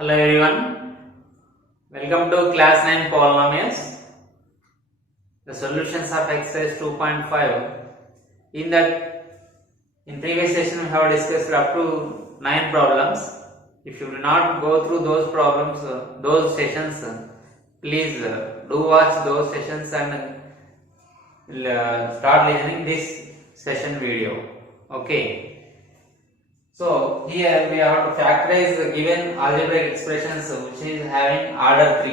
Hello everyone, welcome to class 9 polynomials. The solutions of exercise 2.5. In previous session we have discussed up to 9 problems. If you do not go through those problems, those sessions, please do watch those sessions and start listening this session video. Okay. So here we have to factorize the given algebraic expressions which is having order 3.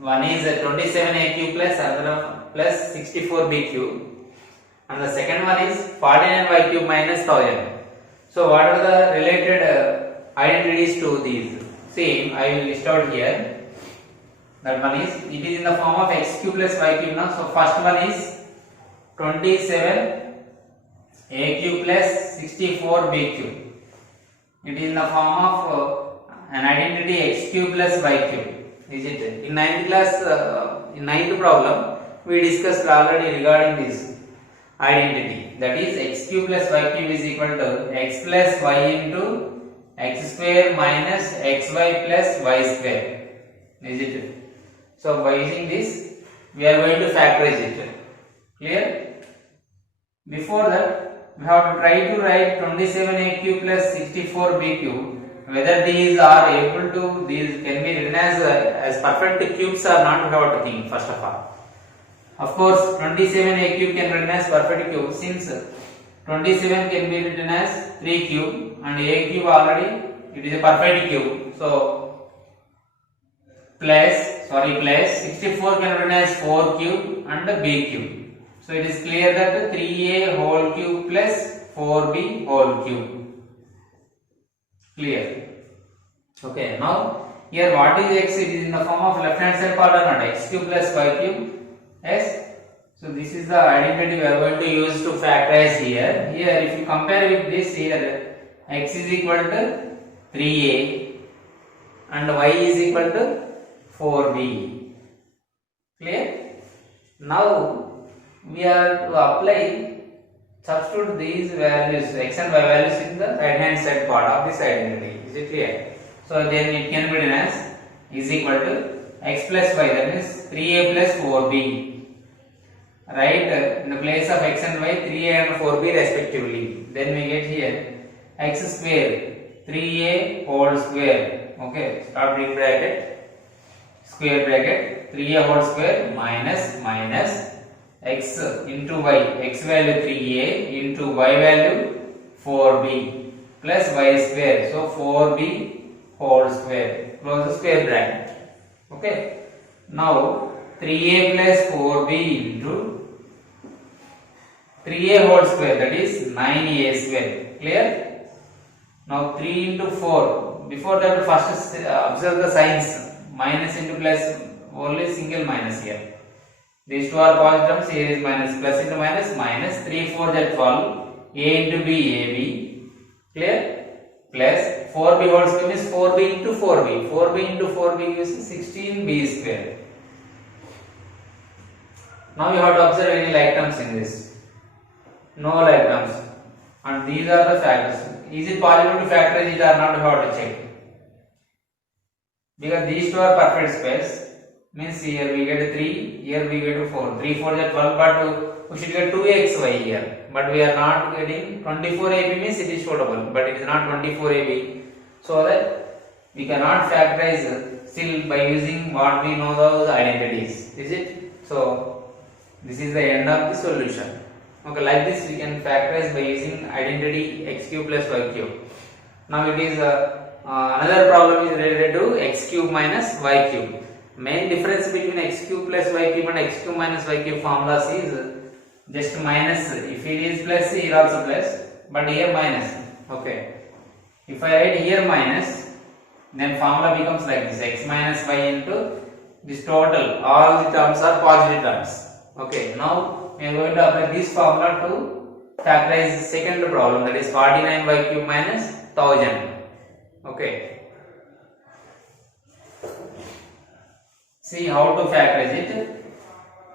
One is 27a plus another plus 64b cube, and the second one is 49y cube minus 1000. So what are the related identities to these? See, I will list out here. That one is, it is in the form of x cube plus y cube now. So first one is 27a cube plus 64b cube. It is in the form of an identity x cube plus y cube. Is it? In 9th class, in 9th problem, we discussed already regarding this identity. That is, x cube plus y cube is equal to x plus y into x square minus xy plus y square. Is it? So by using this, we are going to factorize it. Clear? Before that, we have to try to write 27a cube plus 64b cube. Whether these are able to, these can be written as perfect cubes or not, we have to think first of all. Of course, 27a cube can be written as perfect cube, since 27 can be written as 3 cube and a cube already it is a perfect cube. So plus 64 can be written as 4 cube and b cube. So it is clear that 3a whole cube plus 4b whole cube. Clear? Okay, now here what is x? It is in the form of left hand side part or not? X cube plus y cube. Yes. So this is the identity we are going to use to factorize here. Here if you compare with this, here x is equal to 3a and y is equal to 4b. Clear? Now we are to apply, substitute these values, x and y values in the right hand side part of this identity. Is it clear? So then it can be written as is equal to x plus y, that means 3a plus 4b. Right, in the place of x and y, 3a and 4b respectively. Then we get here x square 3a whole square. Okay, start big bracket, square bracket, 3a whole square minus x into y, x value 3a into y value 4b plus y square. So 4b whole square, close the square bracket. Okay. Now 3a plus 4b into 3a whole square, that is 9a square. Clear? Now 3 into 4. Before that, first observe the signs. Minus into plus, only single minus here. These two are positive terms, here is minus, plus into minus, 3 4 that fall, a into b, ab, clear? Plus 4b whole square means 4b into 4b, 4b into 4b gives 16b square. Now you have to observe any like terms in this, no like terms, and these are the factors. Is it possible to factorize it or not, you have to check, because these two are perfect squares. Means here we get 3, here we get 4. 3 4 that 12, but we should get 2xy here. But we are not getting 24ab, means it is suitable, but it is not 24ab. So that we cannot factorize still by using what we know those identities. Is it? So this is the end of the solution. Okay, like this we can factorize by using identity x cube plus y cube. Now it is another problem is related to x cube minus y cube. Main difference between x cube plus y cube and x cube minus y cube formulas is just minus. If it is plus, here also plus, but here minus. Okay. If I write here minus, then formula becomes like this: x minus y into this total. All the terms are positive terms. Okay. Now we are going to apply this formula to factorize the second problem, that is 49y cube minus 1000. Okay. See how to factorize it.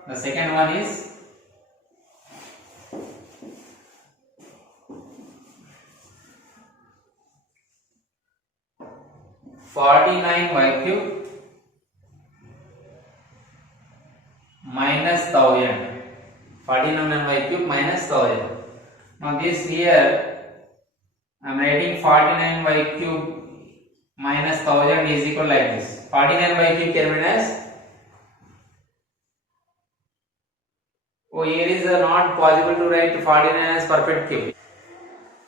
The second one is 49 49y cube minus 1000. 49y cube minus 1000. Now this here I am writing 49y cube minus 1000 is equal like this. 49y cube can be written as, oh, here is not possible to write 49 as perfect cube.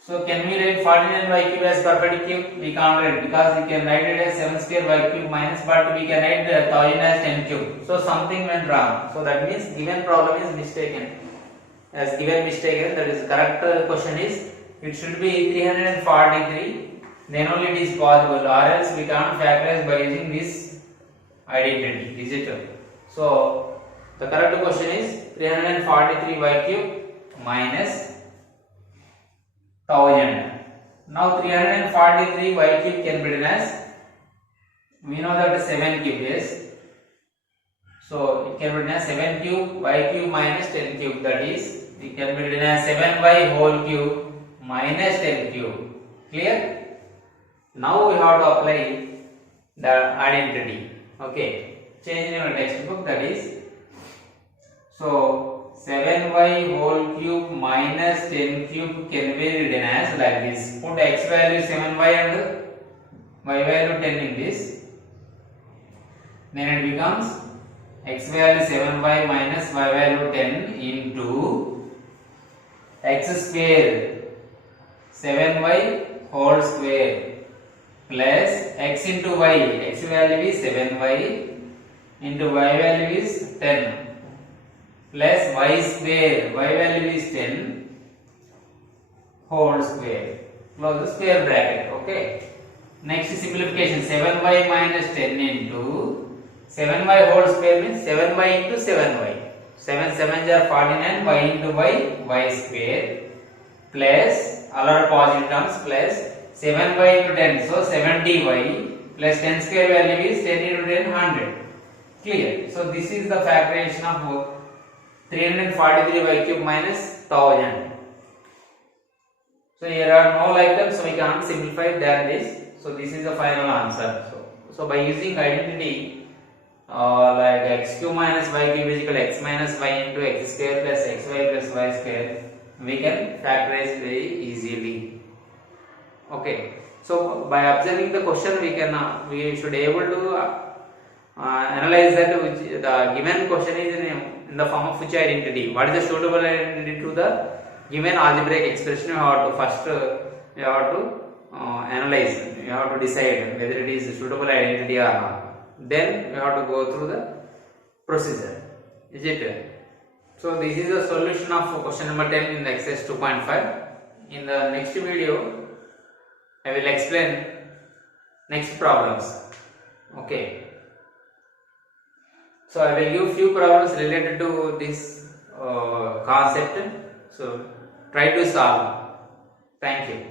So can we write 49y cube as perfect cube? We can't write, because we can write it as 7 square y cube minus, but we can write 1000 as 10 cube. So something went wrong. So that means given problem is mistaken. As given mistaken, that is correct question is, it should be 343. Then only it is possible, or else we can't factorize by using this identity. Is it? So the correct question is 343y cube minus 1000. Now 343y cube can be written as, we know that 7 cube is, so it can be written as 7 cube y cube minus 10 cube, that is it can be written as 7y whole cube minus 10 cube. Clear? Now we have to apply the identity. Okay, change in your textbook, that is, so 7y whole cube minus 10 cube can be written as like this. Put x value 7y and y value 10 in this. Then it becomes x value 7y minus y value 10 into x square 7y whole square plus x into y. X value is 7y into y value is 10 plus y square, y value is 10 whole square. Close the square bracket. Okay. Next simplification, 7y minus 10 into 7y whole square means 7y into 7y. 7 7s are 49, y into y square plus all are positive terms plus 7y into 10, so 70y plus 10 square value is 10 into 10 100. Clear? So this is the factorization of 343y cube minus 1000. So here are no like terms, so we can't simplify than this. So this is the final answer. So by using identity like x cube minus y cube is equal to x minus y into x square plus xy plus y square, we can factorize very easily. Okay. So by observing the question, we should able to analyze that which the given question is in the form of which identity. What is the suitable identity to the given algebraic expression? You have to first analyze. You have to decide whether it is a suitable identity or not. Then you have to go through the procedure. Is it? So this is the solution of question number 10 in the exercise 2.5. In the next video, I will explain next problems. Okay. So I will give few problems related to this concept. So try to solve. Thank you.